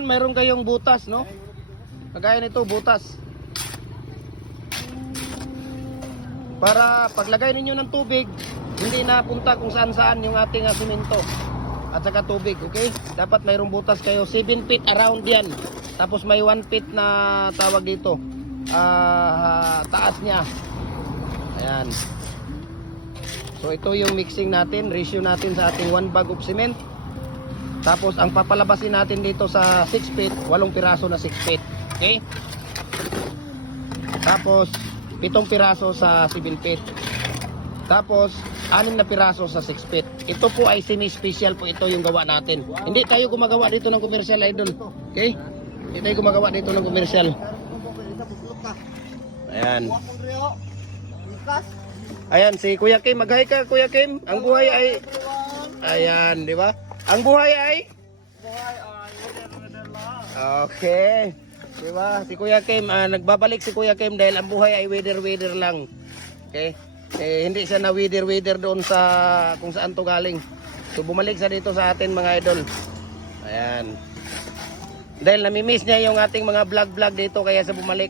Mayroon kayong butas, no? Kagaya nito, butas. Para paglagay ninyo ng tubig, hindi napunta kung saan-saan yung ating simento at saka tubig, okay? Dapat mayroong butas kayo, 7 feet around yan. Tapos may 1 feet na tawag dito, taas niya. Ayan. So ito yung mixing natin, ratio natin sa ating 1 bag of cement. Tapos ang papalabasin natin dito sa 6 feet, 8 piraso na 6 feet. Okay? Tapos 7 piraso sa 7 feet. Tapos 6 na piraso sa 6 feet. Ito po ay semi-special po, ito yung gawa natin. Hindi tayo gumagawa dito ng commercial, idol. Okay? Hindi tayo gumagawa dito ng commercial. Ayan. Ayan si Kuya Kim, mag-hi ka Kuya Kim. Ang buhay ay ayan, di ba? Ang buhay ay okay. Di ba? Si Kuya Kim, nagbabalik si Kuya Kim dahil ang buhay ay weather lang. Okay? Hindi siya na weather doon sa kung saan to galing. So bumalik siya dito sa atin mga idol. Ayan. Dahil nami-miss niya yung ating mga vlog dito kaya sa bumalik.